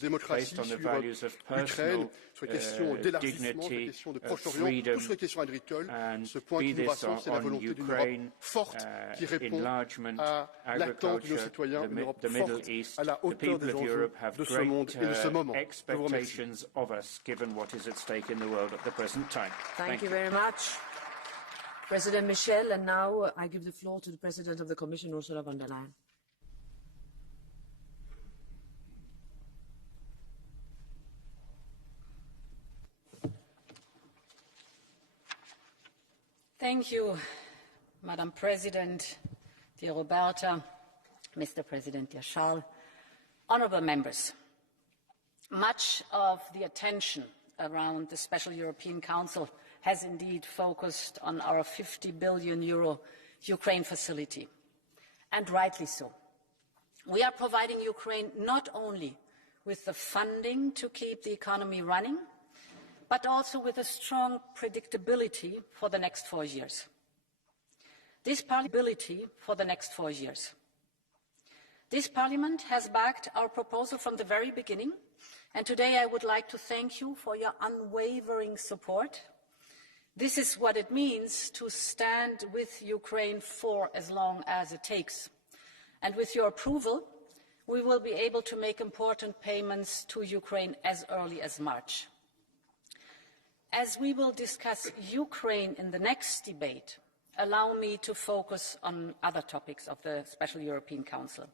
based on the values of personal dignity, freedom, and be this on Ukraine, enlargement, agriculture, the Middle East. The people of Europe have great expectations of us, given what is at stake in the world at the present time. Thank you very much, President Michel. And now I give the floor to the President of the Commission, Ursula von der Leyen. Thank you, Madam President, dear Roberta, Mr. President, dear Charles, honourable members. Much of the attention around the Special European Council has indeed focused on our €50 billion Ukraine facility, and rightly so. We are providing Ukraine not only with the funding to keep the economy running, but also with a strong predictability for the next 4 years. This Parliament has backed our proposal from the very beginning, and today I would like to thank you for your unwavering support. This is what it means to stand with Ukraine for as long as it takes. And with your approval, we will be able to make important payments to Ukraine as early as March. As we will discuss Ukraine in the next debate, allow me to focus on other topics of the Special European Council.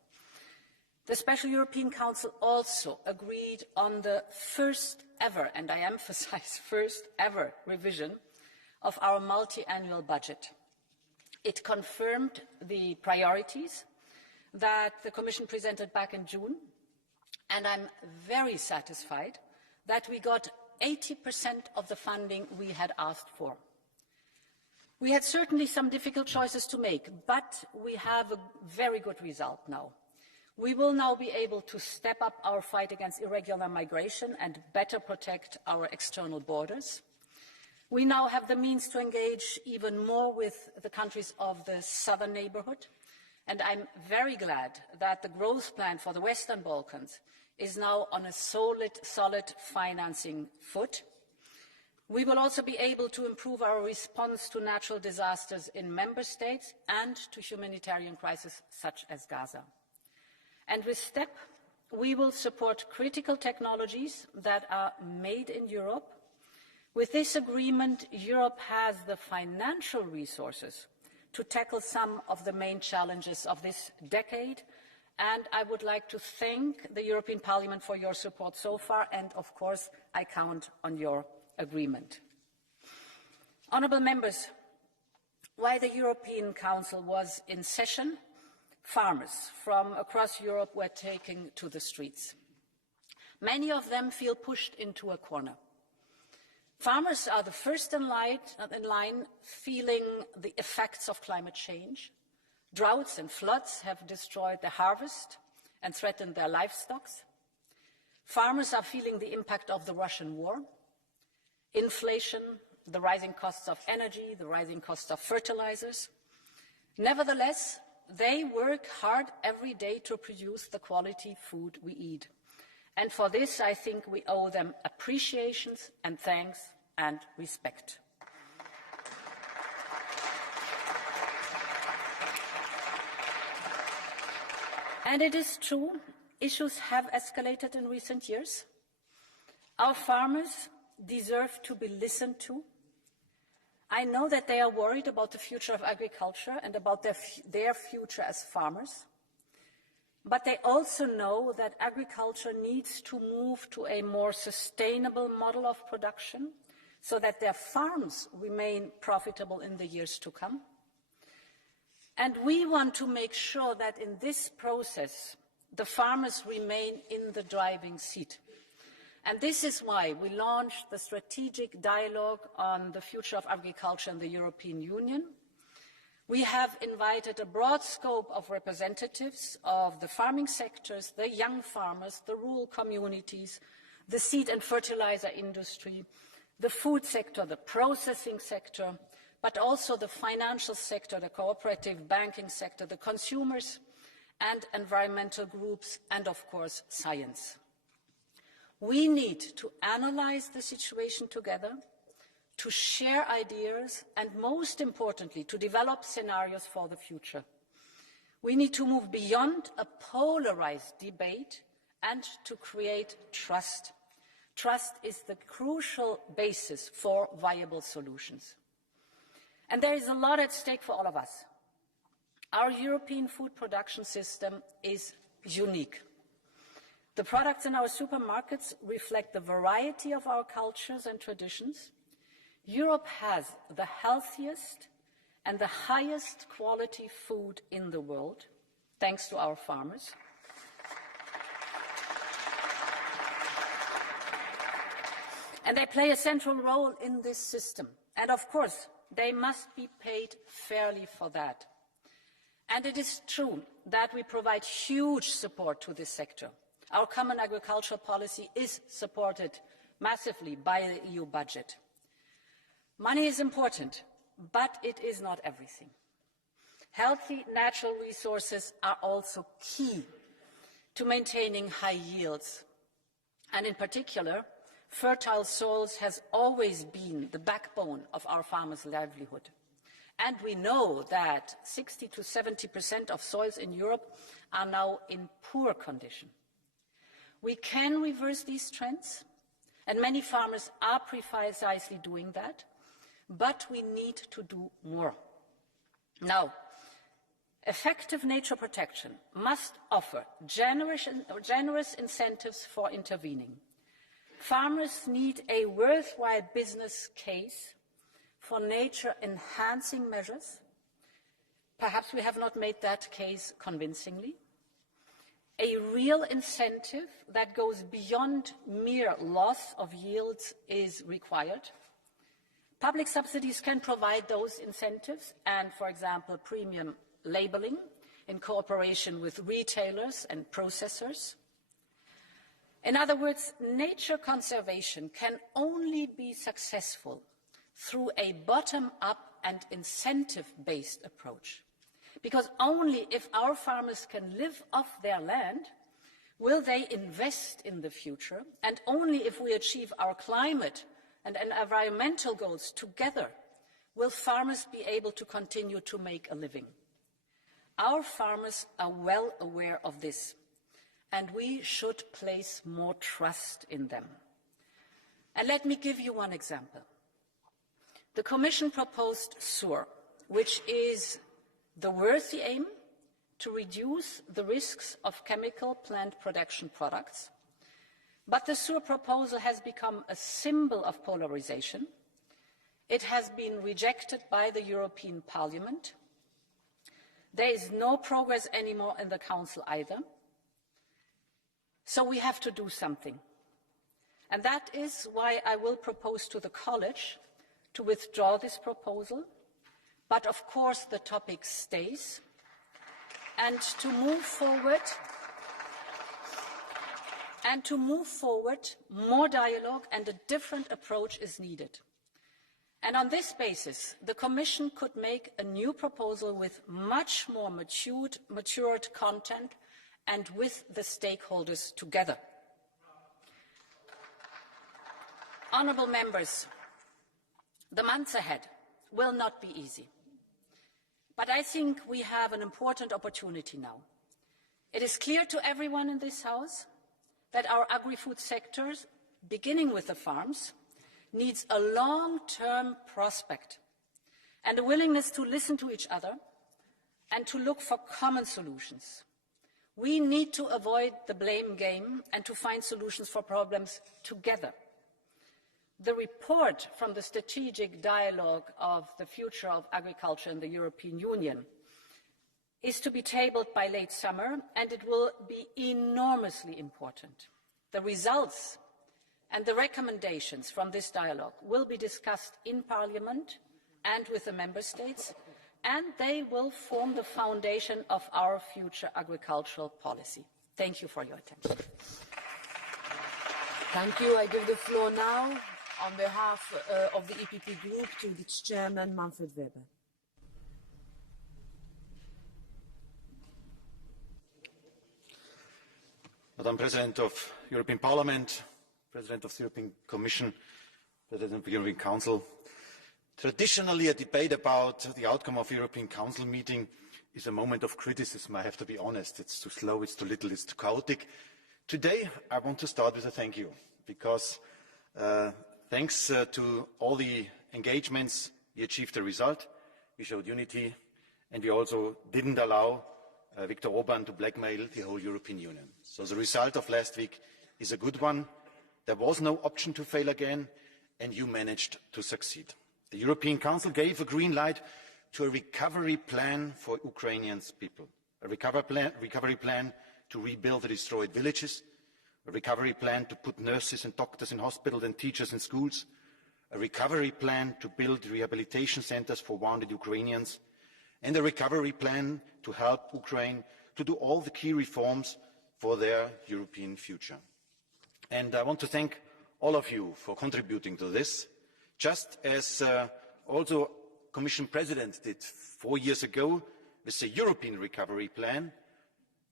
The Special European Council also agreed on the first ever, and I emphasize first ever, revision of our multi-annual budget. It confirmed the priorities that the Commission presented back in June, and I'm very satisfied that we got 80% of the funding we had asked for. We had certainly some difficult choices to make, but we have a very good result now. We will now be able to step up our fight against irregular migration and better protect our external borders. We now have the means to engage even more with the countries of the southern neighbourhood, and I'm very glad that the growth plan for the Western Balkans is now on a solid financing foot. We will also be able to improve our response to natural disasters in member states and to humanitarian crises such as Gaza. And with STEP, we will support critical technologies that are made in Europe. With this agreement, Europe has the financial resources to tackle some of the main challenges of this decade, and I would like to thank the European Parliament for your support so far, and of course I count on your agreement. Honourable members, while the European Council was in session, farmers from across Europe were taking to the streets. Many of them feel pushed into a corner. Farmers are the first in line feeling the effects of climate change. Droughts and floods have destroyed their harvest and threatened their livestock. Farmers are feeling the impact of the Russian war, inflation, the rising costs of energy, the rising costs of fertilizers. Nevertheless, they work hard every day to produce the quality food we eat. And for this, I think we owe them appreciations and thanks and respect. And it is true, issues have escalated in recent years. Our farmers deserve to be listened to. I know that they are worried about the future of agriculture and about their future as farmers. But they also know that agriculture needs to move to a more sustainable model of production so that their farms remain profitable in the years to come. And we want to make sure that in this process, the farmers remain in the driving seat. And this is why we launched the strategic dialogue on the future of agriculture in the European Union. We have invited a broad scope of representatives of the farming sectors, the young farmers, the rural communities, the seed and fertilizer industry, the food sector, the processing sector, but also the financial sector, the cooperative banking sector, the consumers and environmental groups, and of course science. We need to analyze the situation together, to share ideas, and most importantly, to develop scenarios for the future. We need to move beyond a polarized debate and to create trust. Trust is the crucial basis for viable solutions. And there is a lot at stake for all of us. Our European food production system is unique. The products in our supermarkets reflect the variety of our cultures and traditions. Europe has the healthiest and the highest quality food in the world, thanks to our farmers. And they play a central role in this system. And of course, they must be paid fairly for that. And it is true that we provide huge support to this sector. Our common agricultural policy is supported massively by the EU budget. Money is important, but it is not everything. Healthy natural resources are also key to maintaining high yields. And in particular, fertile soils has always been the backbone of our farmers' livelihood. And we know that 60 to 70% of soils in Europe are now in poor condition. We can reverse these trends, and many farmers are precisely doing that, but we need to do more. Now, effective nature protection must offer generous incentives for intervening. Farmers need a worthwhile business case for nature-enhancing measures. Perhaps we have not made that case convincingly. A real incentive that goes beyond mere loss of yields is required. Public subsidies can provide those incentives and, for example, premium labelling in cooperation with retailers and processors. In other words, nature conservation can only be successful through a bottom-up and incentive-based approach. Because only if our farmers can live off their land will they invest in the future, and only if we achieve our climate and environmental goals together will farmers be able to continue to make a living. Our farmers are well aware of this, and we should place more trust in them. And let me give you one example. The Commission proposed SUR, which is the worthy aim to reduce the risks of chemical plant protection products. But the SUR proposal has become a symbol of polarization. It has been rejected by the European Parliament. There is no progress anymore in the Council either. So we have to do something. And that is why I will propose to the College to withdraw this proposal. But of course the topic stays. And to move forward, more dialogue and a different approach is needed. And on this basis, the Commission could make a new proposal with much more matured content and with the stakeholders together. Honourable members, the months ahead will not be easy. But I think we have an important opportunity now. It is clear to everyone in this House that our agri-food sectors, beginning with the farms, needs a long-term prospect and a willingness to listen to each other and to look for common solutions. We need to avoid the blame game and to find solutions for problems together. The report from the strategic dialogue of the future of agriculture in the European Union is to be tabled by late summer, and it will be enormously important. The results and the recommendations from this dialogue will be discussed in Parliament and with the Member States, and they will form the foundation of our future agricultural policy. Thank you for your attention. Thank you. I give the floor now, on behalf of the EPP Group, to its chairman, Manfred Weber. Madam President of European Parliament, President of the European Commission, President of the European Council. Traditionally, a debate about the outcome of the European Council meeting is a moment of criticism, I have to be honest. It's too slow, it's too little, it's too chaotic. Today, I want to start with a thank you, because thanks to all the engagements, we achieved a result, we showed unity, and we also didn't allow Viktor Orban to blackmail the whole European Union. So the result of last week is a good one. There was no option to fail again, and you managed to succeed. The European Council gave a green light to a recovery plan for Ukrainian people, a recovery plan to rebuild the destroyed villages, a recovery plan to put nurses and doctors in hospitals and teachers in schools, a recovery plan to build rehabilitation centers for wounded Ukrainians, and a recovery plan to help Ukraine to do all the key reforms for their European future. And I want to thank all of you for contributing to this, just as also Commission President did 4 years ago with the European Recovery Plan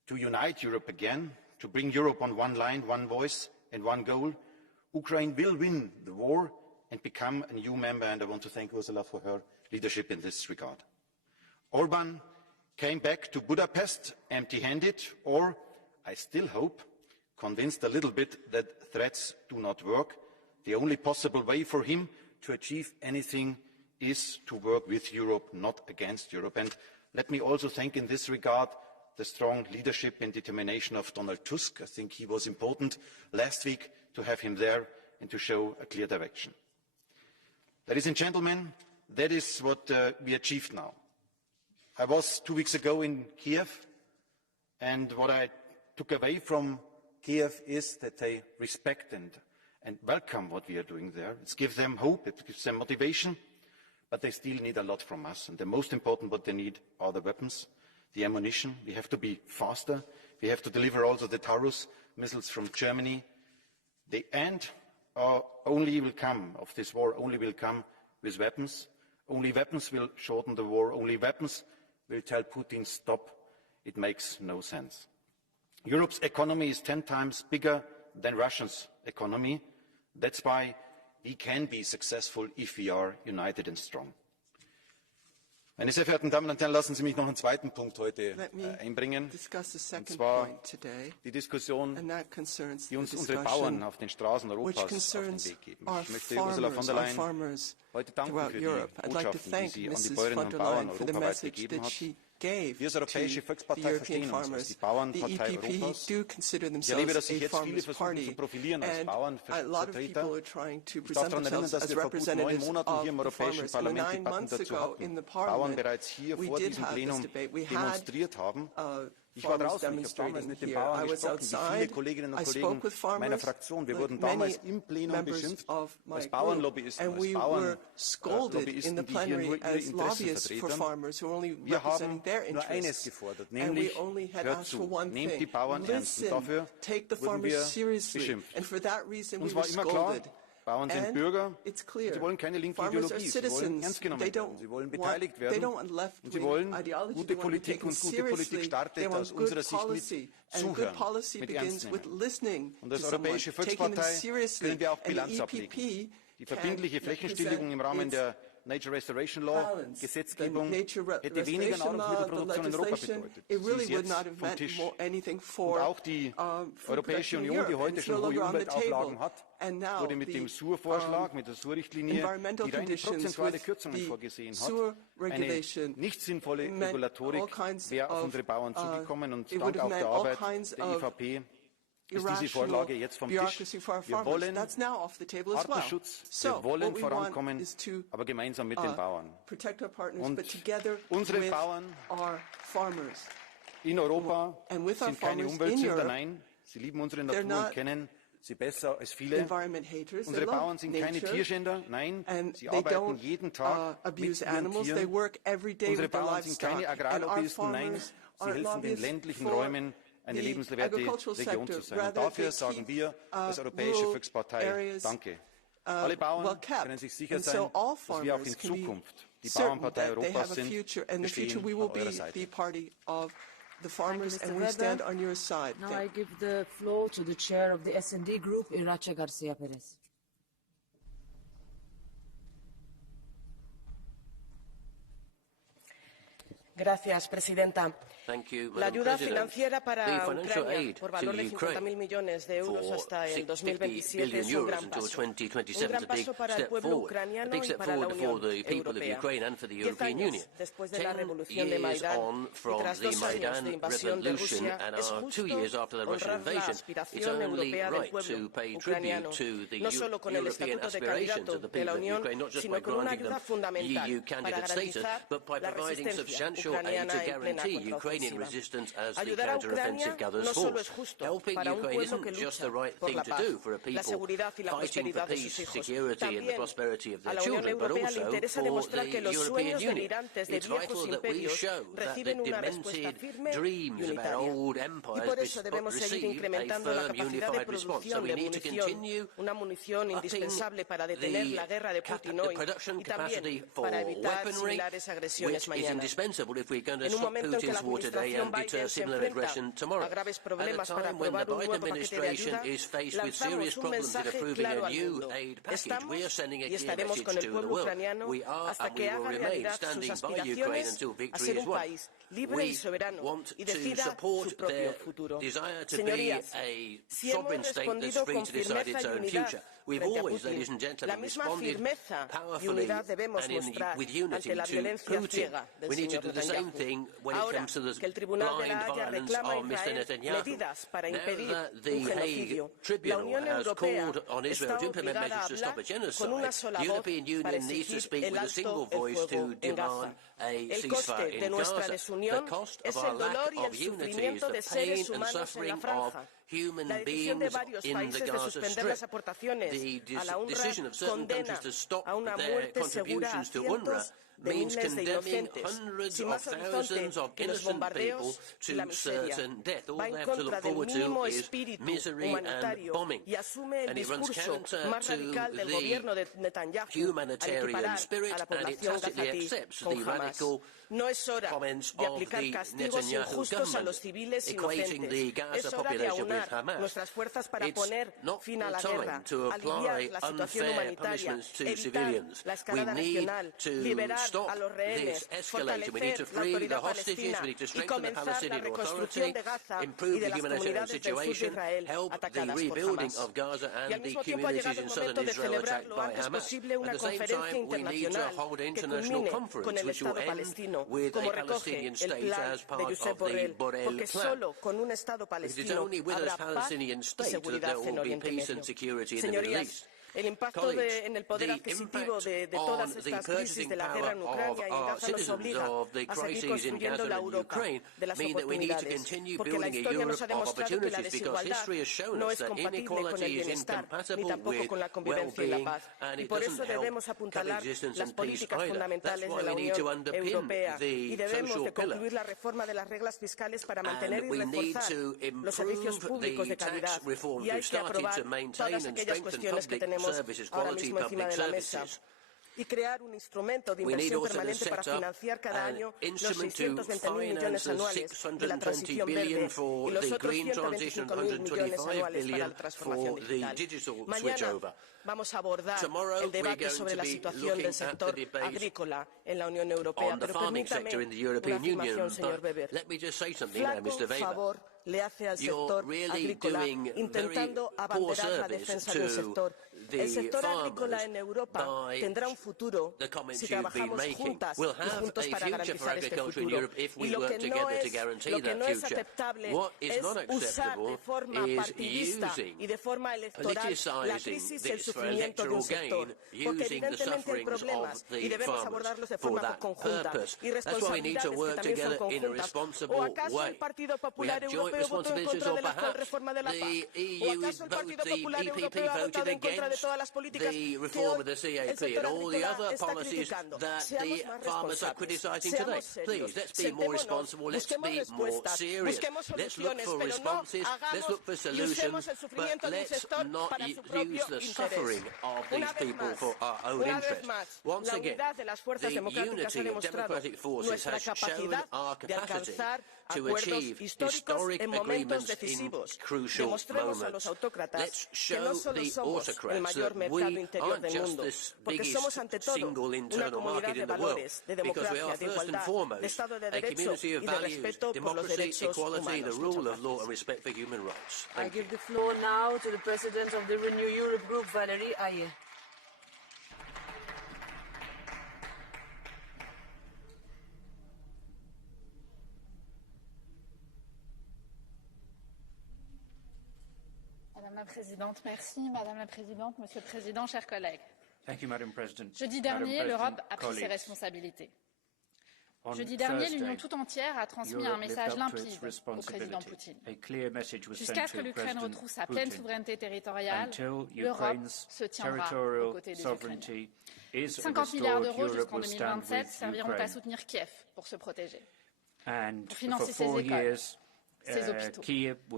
to unite Europe again, to bring Europe on one line, one voice and one goal. Ukraine will win the war and become a new member, and I want to thank Ursula for her leadership in this regard. Orban came back to Budapest empty-handed, or, I still hope, convinced a little bit that threats do not work. The only possible way for him to achieve anything is to work with Europe, not against Europe. And let me also thank in this regard the strong leadership and determination of Donald Tusk. I think he was important last week to have him there and to show a clear direction. Ladies and gentlemen, that is what we achieved now. I was 2 weeks ago in Kiev, and what I took away from Kiev is that they respect and welcome what we are doing there. It gives them hope, it gives them motivation, but they still need a lot from us. And the most important what they need are the weapons, the ammunition. We have to be faster. We have to deliver also the Taurus missiles from Germany. The end only will come of this war, only will come with weapons. Only weapons will shorten the war. Only weapons will tell Putin, stop. It makes no sense. Europe's economy is 10 times bigger than Russia's economy. That's why we can be successful if we are united and strong. Meine sehr verehrten Damen und Herren, lassen Sie mich noch einen zweiten Punkt heute einbringen. Und zwar die Diskussion, die uns unsere Bauern auf den Straßen Europas auf den Weg geben. Ich möchte Ursula von der Leyen heute danken für die Botschaften, die sie an die Bäuerinnen und Bauern europaweit gegeben hat. Wir als Europäische Volkspartei verstehen uns als die Bauernpartei Europas. Ich erlebe, dass sich jetzt viele versuchen zu profilieren als Bauernvertreter. Ich darf daran erinnern, dass wir vor gut 9 Monaten hier im Europäischen Parlament Debatten dazu hatten. Bauern bereits hier vor diesem Plenum demonstriert haben. Ich war draußen, ich habe damals mit den Bauern gesprochen, wie viele Kolleginnen und Kollegen meiner Fraktion. Wir wurden damals im Plenum beschimpft als Bauernlobbyisten, als Bauernlobbyisten, die hier nur ihre Interessen vertreten. Wir haben nur eines gefordert, nämlich, hört zu, nehmt die Bauern ernst. Und dafür wurden wir beschimpft. Uns war immer klar, Bauern sind Bürger, sie wollen keine linke Ideologie, sie wollen ernst genommen werden, sie wollen beteiligt werden und sie wollen gute Politik, und gute Politik startet aus unserer Sicht mit Zuhören, mit Ernst nehmen. Und als Europäische Volkspartei können wir auch Bilanz ablegen. Die verbindliche Flächenstilllegung im Rahmen der Nature Restoration Law Gesetzgebung hätte weniger Nahrungsmittelproduktion in Europa bedeutet. Sie ist jetzt vom Tisch. Und auch die Europäische Union, die heute schon hohe Umweltauflagen hat, wurde mit dem SUR-Vorschlag, mit der SUR-Richtlinie, die reine prozentuale Kürzungen vorgesehen hat, eine nicht sinnvolle Regulatorik wäre auf unsere Bauern zugekommen. Und dank auch der Arbeit der EVP ist diese Vorlage jetzt vom Tisch. Wir wollen Artenschutz, wir wollen vorankommen, aber gemeinsam mit den Bauern. Und unsere Bauern in Europa sind keine Umweltsünder, nein, sie lieben unsere Natur und kennen sie besser als viele. Unsere Bauern sind keine Tierschänder, nein, sie arbeiten jeden Tag mit ihren Tieren. Unsere Bauern sind keine Agrarlobbyisten, nein, sie helfen den ländlichen Räumen, eine lebenswerte Region zu sein. Und dafür sagen wir als Europäische Volkspartei Danke. Alle Bauern können sich sicher sein, dass wir auch in Zukunft die Bauernpartei Europas sind. Wir stehen auf eurer Seite. the farmers, Mr. and we Weber. stand on your side. Now I give the floor to the chair of the S&D Group, Irache Garcia Perez. Gracias, presidenta. La ayuda financiera para Ucrania por valor de 50.000 millones de euros hasta el 2027 es un gran paso para el pueblo ucraniano y para la Unión Europea. 10 años después de la revolución de Maidán y tras 2 años de invasión de Rusia, es justo honrar la aspiración europea del pueblo ucraniano, no solo con el estatuto de candidato de la Unión, sino con una ayuda fundamental para garantizar la resistencia ucraniana en plena contraofensiva. Ayudar a Ucrania no solo es justo para un pueblo que lucha por la paz, la seguridad y la prosperidad de sus hijos. También a la Unión Europea le interesa demostrar que los sueños delirantes de viejos imperios reciben una respuesta firme y unitaria. Y por eso debemos seguir incrementando la capacidad de producción de munición, una munición indispensable para detener la guerra de Putin hoy y también para evitar similares agresiones mañana. En un momento en que la administración Biden se enfrenta a graves problemas para aprobar un nuevo paquete de ayuda, lanzamos un mensaje claro al mundo. Estamos y estaremos con el pueblo ucraniano hasta que haga realidad sus aspiraciones a ser un país libre y soberano y decida su propio futuro. Señorías, si hemos respondido con firmeza y unidad frente a Putin, la misma firmeza y unidad debemos mostrar ante la violencia ciega del señor Netanyahu. Ahora que el Tribunal de la Haya reclama a Israel medidas para impedir un genocidio, la Unión Europea está obligada a hablar con una sola voz para exigir el alto el fuego en Gaza. El coste de nuestra desunión es el dolor y el sufrimiento de seres humanos en la franja. La decisión de varios países de suspender las aportaciones a la UNRWA condena a una muerte segura a cientos de miles de inocentes, sin más horizonte que los bombardeos y la miseria. Va en contra del mínimo espíritu humanitario y asume el discurso más radical del gobierno de Netanyahu al equiparar a la población gazatí con Hamas. No es hora de aplicar castigos injustos a los civiles inocentes. Es hora de aunar nuestras fuerzas para poner fin a la guerra, aliviar la situación humanitaria, evitar la escalada regional, liberar a los rehenes, fortalecer la autoridad palestina y comenzar la reconstrucción de Gaza y de las comunidades del sur de Israel atacadas por Hamas. Y al mismo tiempo ha llegado el momento de celebrar lo antes posible una conferencia internacional que culmine con el Estado palestino, como recoge el plan de Josep Borrell, porque solo con un Estado palestino habrá paz y seguridad en Oriente Medio. Señorías, el impacto en el poder adquisitivo de todas estas crisis de la guerra en Ucrania y en Gaza nos obliga a seguir construyendo la Europa de las oportunidades, porque la historia nos ha demostrado que la desigualdad no es compatible con el bienestar, ni tampoco con la convivencia y la paz. Y por eso debemos apuntalar las políticas fundamentales de la Unión Europea y debemos de concluir la reforma de las reglas fiscales para mantener y reforzar los servicios públicos de calidad. Y hay que aprobar todas aquellas cuestiones que tenemos ahora mismo encima de la mesa y crear un instrumento de inversión permanente para financiar cada año los 620.000 millones anuales de la transición verde y los otros 125.000 millones anuales para la transformación digital. Mañana vamos a abordar el debate sobre la situación del sector agrícola en la Unión Europea, pero permítame una afirmación, señor Weber. Flaco favor le hace al sector agrícola intentando abanderar la defensa de un sector. El sector agrícola en Europa tendrá un futuro si trabajamos juntas y juntos para garantizar este futuro. Y lo que no es aceptable es usar de forma partidista y de forma electoral la crisis y el sufrimiento de un sector, porque evidentemente hay problemas y debemos abordarlos de forma conjunta y responsabilidades que también son conjuntas. ¿O acaso el Partido Popular Europeo Europeo votó en contra de la actual reforma de la PAC? ¿O acaso el Partido Popular Europeo ha votado en contra de todas las políticas que hoy el sector agrícola está criticando? Seamos más responsables, seamos serios, sentémonos, busquemos respuestas, busquemos soluciones, pero no hagamos y usemos el sufrimiento de un sector para su propio interés. Una vez más, la unidad de las fuerzas democráticas ha demostrado nuestra capacidad de alcanzar acuerdos históricos en momentos decisivos. Demostremos a los autócratas que no solo somos el mayor mercado interior del mundo, porque somos ante todo una comunidad de valores, de democracia, de igualdad, de Estado de Derecho y de respeto por los derechos humanos. I give the floor now to the President of the Renew Europe Group, Valérie Haye. Madame la Présidente, merci. Madame la Présidente, Monsieur le Président, chers collègues. Thank you, Madam President. Jeudi dernier, l'Europe a pris ses responsabilités. Jeudi dernier, l'Union tout entière a transmis un message limpide au président Poutine. Jusqu'à ce que l'Ukraine retrouve sa pleine souveraineté territoriale, l'Europe se tiendra aux côtés des Ukrainiens. 50 milliards d'euros jusqu'en 2027 serviront à soutenir Kiev pour se protéger, pour financer ses écoles, ses hôpitaux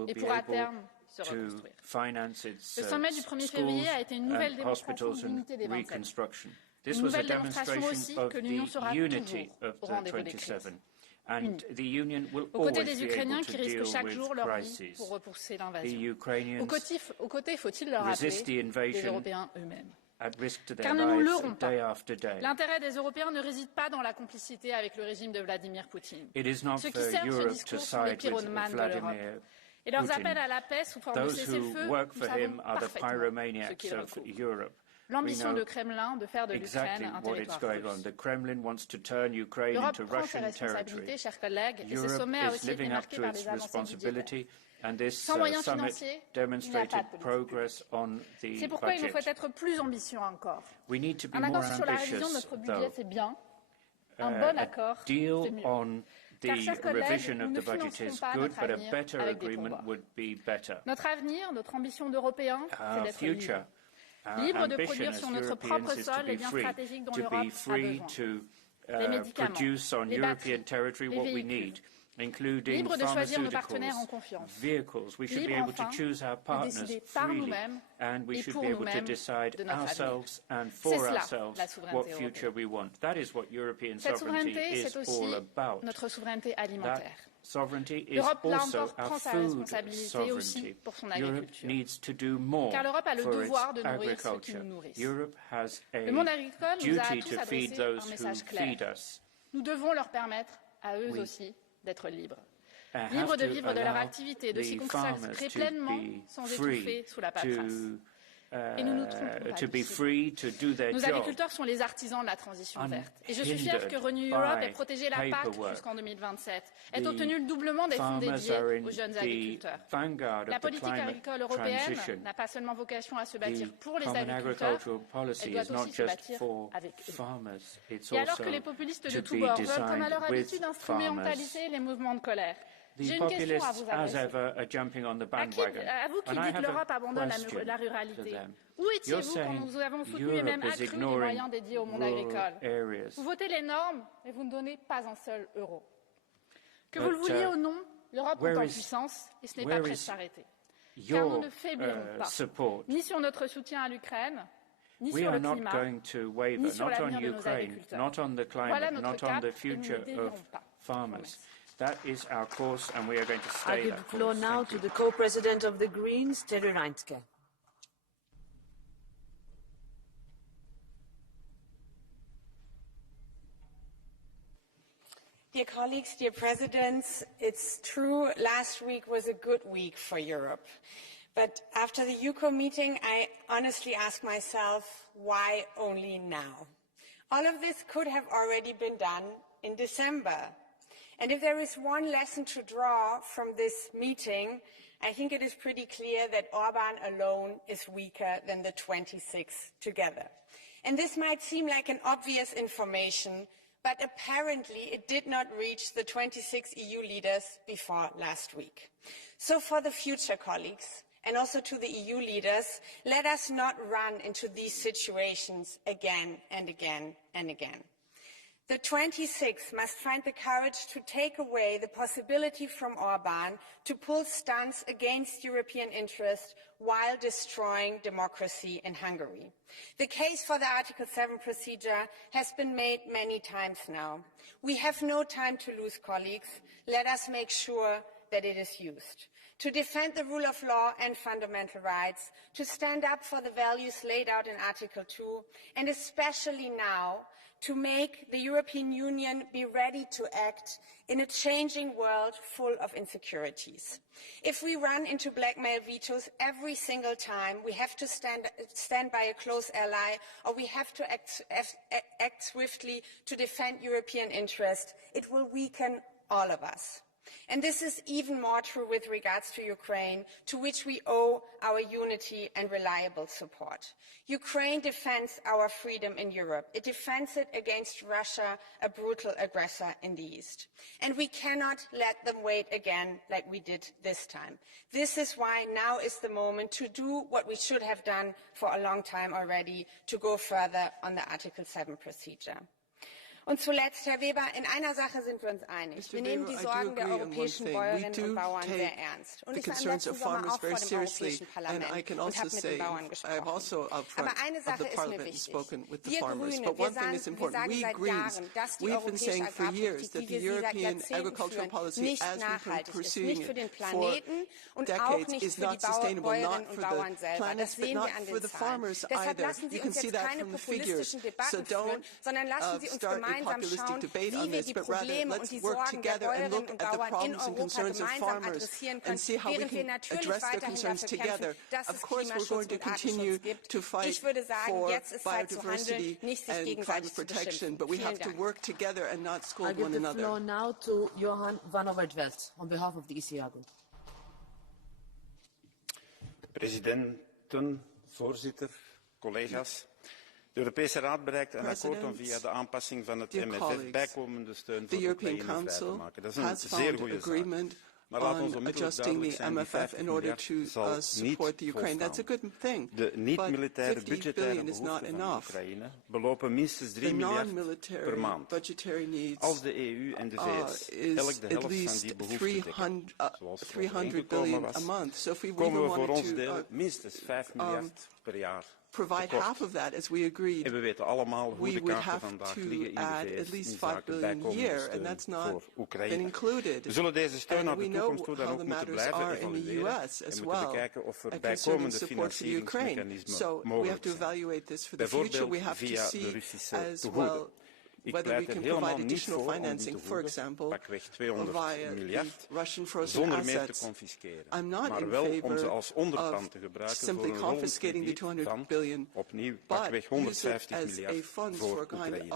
et pour à terme se reconstruire. Le sommet du 1er février a été une nouvelle démonstration de l'unité des 27. Une nouvelle démonstration aussi que l'Union sera toujours au rendez-vous des crises. Aux côtés des Ukrainiens qui risquent chaque jour leur vie pour repousser l'invasion. Aux côtés, faut-il le rappeler, des Européens eux-mêmes. Car ne nous leurrons pas, l'intérêt des Européens ne réside pas dans la complicité avec le régime de Vladimir Poutine. Ceux qui servent ce discours sont les pyromanes de l'Europe. Et leurs appels à la paix sous forme de cessez-le-feu, nous savons parfaitement ce qu'ils recoupent. L'ambition du Kremlin de faire de l'Ukraine un territoire russe. L'Europe prend ses responsabilités, chers collègues, et ce sommet a aussi été marqué par des avancées budgétaires. Sans moyens financiers, il n'y a pas de politique. C'est pourquoi il nous faut être plus ambitieux encore. Un accord sur la révision de notre budget, c'est bien. Un bon accord, c'est mieux. Car, chers collègues, nous ne financerons pas notre avenir avec des combats. Notre avenir, notre ambition d'Européens, c'est d'être libres. Libre de produire sur notre propre sol les biens stratégiques dont l'Europe a besoin. Les médicaments, les batteries, les véhicules. Libre de choisir nos partenaires en confiance. Libre enfin de décider par nous-mêmes et pour nous-mêmes de notre avenir. C'est cela, la souveraineté européenne. Cette souveraineté, c'est aussi notre souveraineté alimentaire. L'Europe, là encore, prend sa responsabilité aussi pour son agriculture. Car l'Europe a le devoir de nourrir ceux qui nous nourrissent. Le monde agricole nous a tous adressé un message clair. Nous devons leur permettre, à eux aussi, d'être libres. Libres de vivre de leur activité, de s'y consacrer pleinement sans étouffer sous la paperasse. Et nous nous trompons pas. Nos agriculteurs sont les artisans de la transition verte. Et je suis fière que Renew Europe ait protégé la PAC jusqu'en 2027, ait obtenu le doublement des fonds dédiés aux jeunes agriculteurs. La politique agricole européenne n'a pas seulement vocation à se bâtir pour les agriculteurs, elle doit aussi se bâtir avec eux. Et alors que les populistes de tous bords veulent, comme à leur habitude, instrumentaliser les mouvements de colère, j'ai une question à vous adresser. À vous qui dites que l'Europe abandonne la ruralité. Où étiez-vous quand nous avons soutenu et même accru les moyens dédiés au monde agricole? Vous votez les normes et vous ne donnez pas un seul euro. Que vous le vouliez ou non, l'Europe monte en puissance et ce n'est pas prêt de s'arrêter. Car nous ne faiblirons pas, ni sur notre soutien à l'Ukraine, ni sur le climat, ni sur l'avenir de nos agriculteurs. Voilà notre cap et nous ne dévierons pas. That is our course, and we are going to stay I give the floor now to the co-president of the Greens, Terry Reintke. Dear colleagues, dear presidents, it's true last week was a good week for Europe. But after the UCO meeting, I honestly ask myself, why only now? All of this could have already been done in December. And if there is one lesson to draw from this meeting, I think it is pretty clear that Orban alone is weaker than the 26 together. And this might seem like an obvious information, but apparently it did not reach the 26 EU leaders before last week. So for the future, colleagues, and also to the EU leaders, let us not run into these situations again and again and again. The 26 must find the courage to take away the possibility from Orban to pull stunts against European interest while destroying democracy in Hungary. The case for the Article 7 procedure has been made many times now. We have no time to lose, colleagues. Let us make sure that it is used. To defend the rule of law and fundamental rights, to stand up for the values laid out in Article 2, and especially now, to make the European Union be ready to act in a changing world full of insecurities. If we run into blackmail vetoes every single time, we have to stand by a close ally, or we have to act swiftly to defend European interest. It will weaken all of us. And this is even more true with regards to Ukraine, to which we owe our unity and reliable support. Ukraine defends our freedom in Europe. It defends it against Russia, a brutal aggressor in the East. And we cannot let them wait again like we did this time. This is why now is the moment to do what we should have done for a long time already, to go further on the Article 7 procedure. Und zuletzt, Herr Weber, in einer Sache sind wir uns einig. Wir nehmen die Sorgen der europäischen Bäuerinnen und Bauern sehr ernst. Und ich war im letzten Sommer auch vor dem Europäischen Parlament und habe mit den Bauern gesprochen. Aber eine Sache ist mir wichtig. Wir Grüne, wir sagen seit Jahren, dass die europäische Agrarpolitik, wie wir sie seit Jahrzehnten führen, nicht nachhaltig ist. Nicht für den Planeten und auch nicht für die Bäuerinnen und Bauern selber. Das sehen wir an den Zahlen. Deshalb lassen Sie uns jetzt keine populistischen Debatten führen, sondern lassen Sie uns gemeinsam schauen, wie wir die Probleme und die Sorgen der Bäuerinnen und Bauern in Europa gemeinsam adressieren können, während wir natürlich weiterhin dafür kämpfen, dass es Klimaschutz und Artenschutz gibt. Ich würde sagen, jetzt ist Zeit zu handeln, nicht sich gegenseitig zu beschimpfen. Vielen Dank. I give the floor now to Johan van Overtveld on behalf of the ECR Group. Presidenten, voorzitter, collega's. De Europese Raad bereikt een akkoord om via de aanpassing van het MFF bijkomende steun voor Oekraïne vrij te maken. Dat is een zeer goede zaak. Maar laat ons onmiddellijk duidelijk zijn, die 50 miljard zal niet volstaan. De niet-militaire budgettaire behoeften van Oekraïne belopen minstens 3 miljard per maand. Als de EU en de VS elk de helft van die behoeften dekken, zoals overeengekomen was, komen we voor ons deel minstens 5 miljard per jaar. Provide half of that, as we agreed, en we weten allemaal hoe de kaarten vandaag liggen in de VS in zaken bijkomende steun voor Oekraïne. We zullen deze steun naar de toekomst toe dan ook moeten blijven evalueren en moeten bekijken of er bijkomende financieringsmechanismen mogelijk zijn. Bijvoorbeeld via de Russische tegoeden. Ik pleit er helemaal niet voor om die tegoeden, pakweg 200 miljard, zonder meer te confisceren, maar wel om ze als onderpand te gebruiken voor een rollend krediet van, opnieuw, pakweg 150 miljard voor Oekraïne.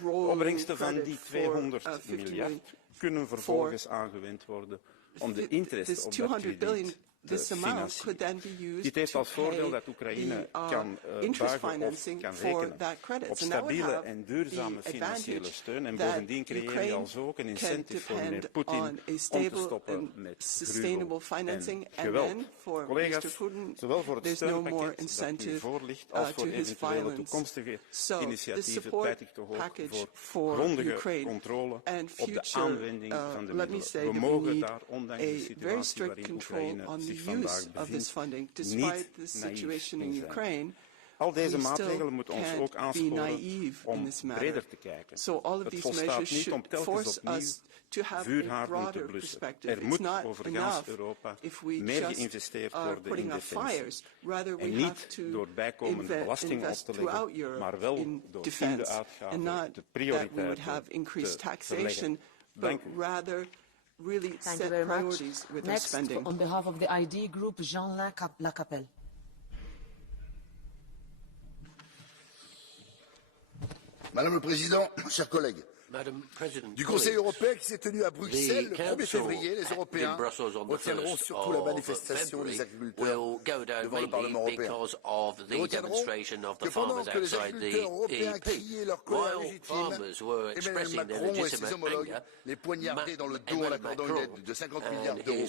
De opbrengsten van die 200 miljard kunnen vervolgens aangewend worden om de interest op dat krediet te financieren. Dit heeft als voordeel dat Oekraïne kan buigen of kan rekenen op stabiele en duurzame financiële steun en bovendien creëer je als ook een incentive voor meneer Poetin om te stoppen met gruwel en geweld. Collega's, zowel voor het steunpakket dat u voor ligt als voor eventuele toekomstige initiatieven pleit ik toch ook voor grondige controle op de aanwending van de middelen. We mogen daar, ondanks de situatie waarin Oekraïne the use of this funding, despite the situation in Ukraine. Al deze maatregelen moeten ons ook aansporen om breder te kijken. Het volstaat niet om telkens opnieuw vuurhaarden te blussen. Er moet over gans Europa meer geïnvesteerd worden in defensie. En niet door bijkomende belasting op te leggen, maar wel door in de uitgaven de prioriteiten te verleggen. Dank u. Really set priorities with our spending. Next, on behalf of the ID Group, Jean Lacapelle. Madame le Président, chers collègues, Du Conseil européen qui s'est tenu à Bruxelles le 1er février, les Européens retiendront surtout la manifestation des agriculteurs devant le Parlement européen. Ils retiendront que pendant que les agriculteurs européens criaient leur colère légitime, Emmanuel Macron et ses homologues les poignardaient dans le dos en accordant une aide de 50 milliards d'euros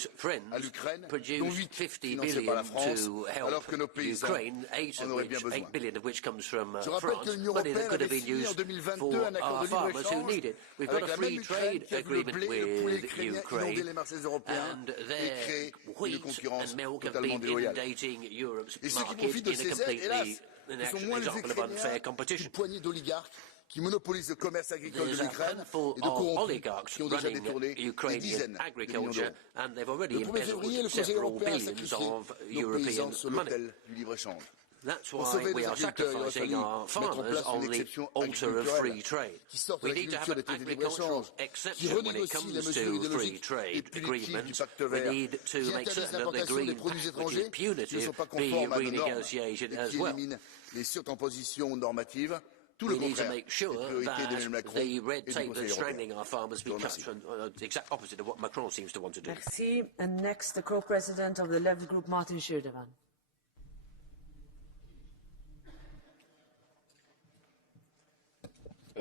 à l'Ukraine, dont 8 financés par la France, alors que nos paysans en auraient bien besoin. Je rappelle que l'Union européenne avait signé en 2022 un accord de libre-échange avec la même Ukraine qui a vu le blé et le poulet ukrainien inonder les marchés européens et créer une concurrence totalement déloyale. Et ceux qui profitent de ces aides, hélas, ne sont moins les Ukrainiens qu'une poignée d'oligarques qui monopolisent le commerce agricole de l'Ukraine et de corrompus qui ont déjà détourné des dizaines de millions d'euros. Le 1er février, le Conseil européen a sacrifié nos paysans sur l'autel du libre-échange. Pour sauver les agriculteurs, il aurait fallu mettre en place une exception agriculturelle qui sorte de l'agriculture des traités de libre-échange, qui renégocie les mesures idéologiques et punitives du pacte vert, qui interdise l'importation des produits étrangers qui ne sont pas conformes à nos normes et qui élimine les surtranspositions normatives. Tout le contraire des priorités d'Emmanuel Macron et du Conseil européen. Merci. And next, the co-president of the Left Group, Martin Schirdewan.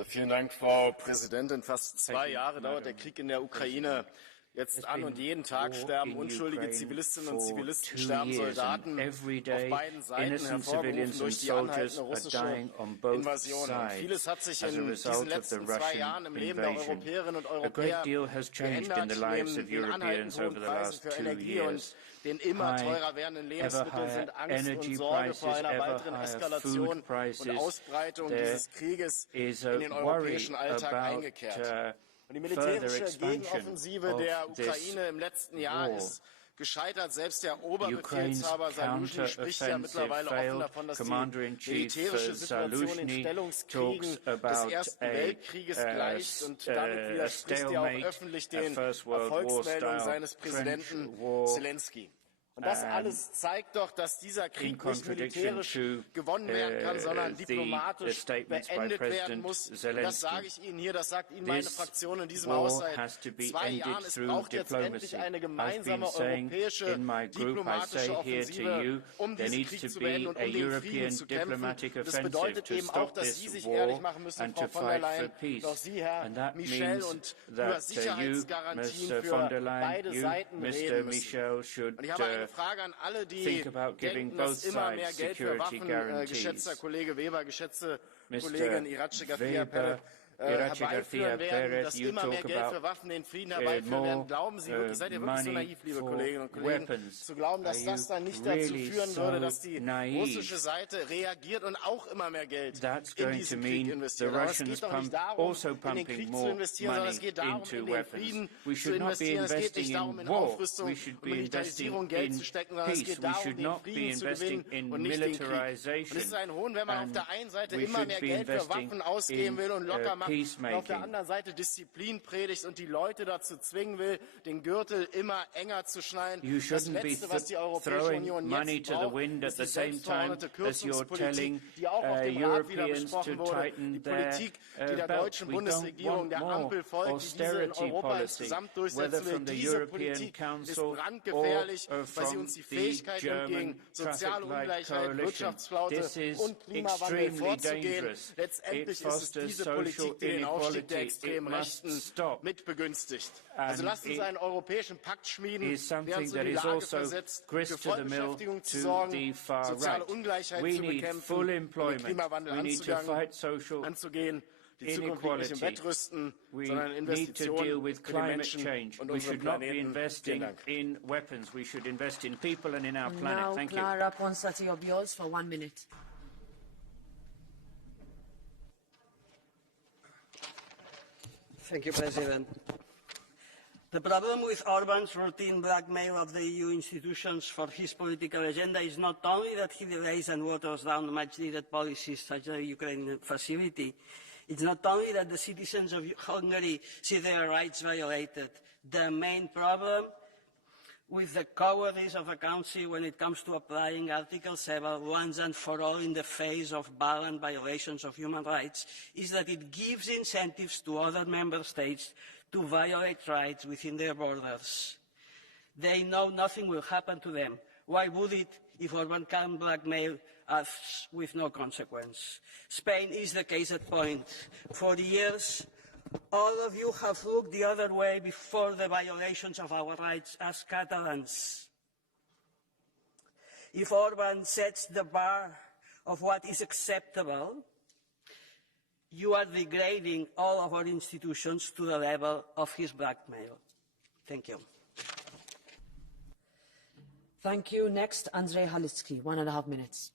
Vielen Dank, Frau Präsidentin. Fast 2 Jahre dauert der Krieg in der Ukraine jetzt an und jeden Tag sterben unschuldige Zivilistinnen und Zivilisten, sterben Soldaten auf beiden Seiten, hervorgerufen durch die anhaltende russische Invasion. Und vieles hat sich in diesen letzten 2 Jahren im Leben der Europäerinnen und Europäer geändert, neben den anhaltend hohen Preisen für Energie und den immer teurer werdenden Lebensmitteln sind Angst und Sorge vor einer weiteren Eskalation und Ausbreitung dieses Krieges in den europäischen Alltag eingekehrt. Und die militärische Gegenoffensive der Ukraine im letzten Jahr ist gescheitert. Selbst der Oberbefehlshaber Saluzhny spricht ja mittlerweile offen davon, dass die militärische Situation in Stellungskriegen des Ersten Weltkrieges gleicht. Und damit widerspricht er auch öffentlich den Erfolgsmeldungen seines Präsidenten Zelensky. Und das alles zeigt doch, dass dieser Krieg nicht militärisch gewonnen werden kann, sondern diplomatisch beendet werden muss. Und das sage ich Ihnen hier, das sagt Ihnen meine Fraktion in diesem Haus seit 2 Jahren. Es braucht jetzt endlich eine gemeinsame europäische diplomatische Offensive, um diesen Krieg zu beenden und um den Frieden zu kämpfen. Das bedeutet eben auch, dass Sie sich ehrlich machen müssen, Frau von der Leyen, doch Sie, Herr Michel, und über Sicherheitsgarantien für beide Seiten reden müssen. Und ich habe eine Frage an alle, die denken, dass immer mehr Geld für Waffen, geschätzter Kollege Weber, geschätzte Kollegin Iratxe García Pérez, herbeiführen werden, dass immer mehr Geld für Waffen den Frieden herbeiführen werden. Glauben Sie wirklich, seid ihr wirklich so naiv, liebe Kolleginnen und Kollegen, zu glauben, dass das dann nicht dazu führen würde, dass die russische Seite reagiert und auch immer mehr Geld in diesen Krieg investiert? Aber es geht doch nicht darum, in den Krieg zu investieren, sondern es geht darum, in den Frieden zu investieren. Es geht nicht darum, in Aufrüstung und Militarisierung Geld zu stecken, sondern es geht darum, den Frieden zu gewinnen und nicht den Krieg. Und es ist ein Hohn, wenn man auf der einen Seite immer mehr Geld für Waffen ausgeben will und locker macht, und auf der anderen Seite Disziplin predigt und die Leute dazu zwingen will, den Gürtel immer enger zu schnallen. Das Letzte, was die Europäische Union jetzt braucht, ist die selbstverordnete Kürzungspolitik, die auch auf dem Rat wieder besprochen wurde. Die Politik, die der deutschen Bundesregierung, der Ampel folgt, die diese in Europa insgesamt durchsetzen will. Diese Politik ist brandgefährlich, weil sie uns die Fähigkeit nimmt, gegen soziale Ungleichheit, Wirtschaftsflaute und Klimawandel vorzugehen. Letztendlich ist es diese Politik, die den Aufstieg der extremen Rechten mit begünstigt. Also lasst uns einen europäischen Pakt schmieden, der uns in die Lage versetzt, für Vollbeschäftigung zu sorgen, soziale Ungleichheit zu bekämpfen, den Klimawandel anzugehen, die Zukunft nicht im Wettrüsten, sondern Investitionen in den Menschen und unseren Planeten. Vielen Dank. Now, Clara Ponsati-Obiols for 1 minute. Thank you, President. The problem with Orban's routine blackmail of the EU institutions for his political agenda is not only that he delays and waters down much-needed policies such as the Ukraine facility, it's not only that the citizens of Hungary see their rights violated. The main problem with the cowardice of a country when it comes to applying Article 7 once and for all in the face of blatant violations of human rights is that it gives incentives to other member states to violate rights within their borders. They know nothing will happen to them. Why would it if Orban can blackmail us with no consequence? Spain is the case at point. For years, all of you have looked the other way before the violations of our rights as Catalans. If Orban sets the bar of what is acceptable, you are degrading all of our institutions to the level of his blackmail. Thank you. Thank you. Next, Andrzej Halicki, 1.5 minutes.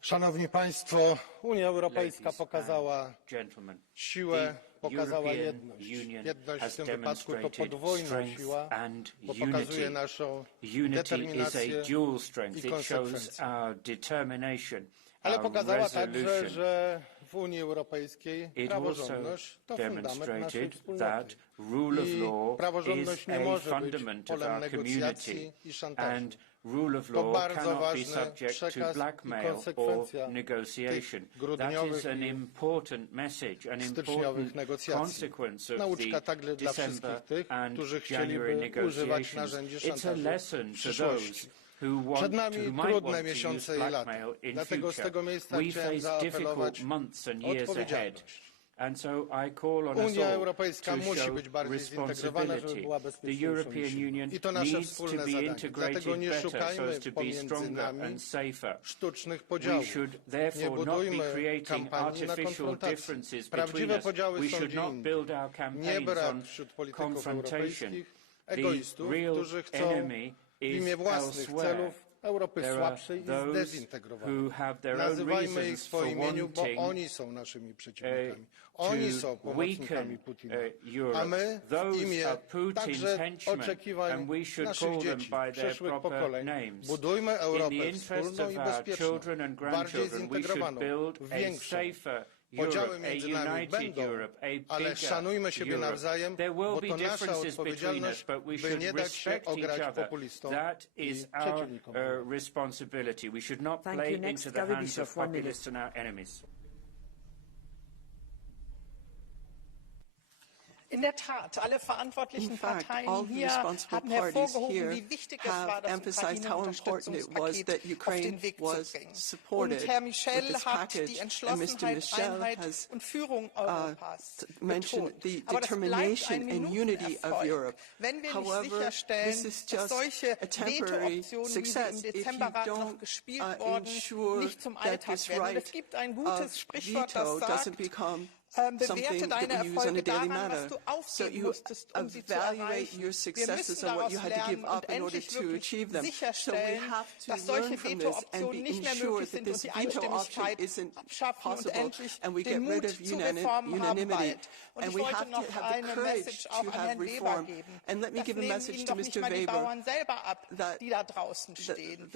Szanowni Państwo, Unia Europejska pokazała siłę, pokazała jedność. Jedność w tym wypadku to podwójna siła, bo pokazuje naszą determinację i konsekwencję. Ale pokazała także, że w Unii Europejskiej praworządność to fundament naszej wspólnoty. I praworządność nie może być polem negocjacji i szantażu. Rule of law cannot be subject to blackmail or negotiation. That is an important message, an important consequence of the December and January negotiations. It's a lesson to those who might want to use blackmail in future. We face difficult months and years ahead. And so I call on us all to show responsibility. The European Union needs to be integrated better so as to be stronger and safer. We should therefore not be creating artificial differences between us. We should not build our campaigns on confrontation. The real enemy is elsewhere. There are those who have their own reasons for wanting to weaken Europe. Those are Putin's henchmen, and we should call them by their proper names. In the interest of our children and grandchildren, we should build a safer Europe, a united Europe, a bigger Europe. There will be differences between us, but we should respect each other. That is our responsibility. We should not play into the hands of populists and our enemies. In der Tat, alle verantwortlichen Parteien hier haben hervorgehoben, wie wichtig es war, das Ukraine-Unterstützungspaket auf den Weg zu bringen. Und Herr Michel hat die Entschlossenheit, Einheit und Führung Europas betont. Aber das bleibt ein Minutenerfolg, wenn wir nicht sicherstellen, dass solche Veto-Optionen, wie sie im Dezemberrat noch gespielt wurden, nicht zum Alltag werden. Und es gibt ein gutes Sprichwort, das sagt, bewerte deine Erfolge daran, was du aufgeben musstest, um sie zu erreichen. Wir müssen daraus lernen und endlich wirklich sicherstellen, dass solche Veto-Optionen nicht mehr möglich sind und die Einstimmigkeit abschaffen und endlich den Mut zu Reformen haben bald. Und ich wollte noch eine Message auch an Herrn Weber geben. Das nehmen Ihnen doch nicht mal die Bauern selber ab, die da draußen stehen.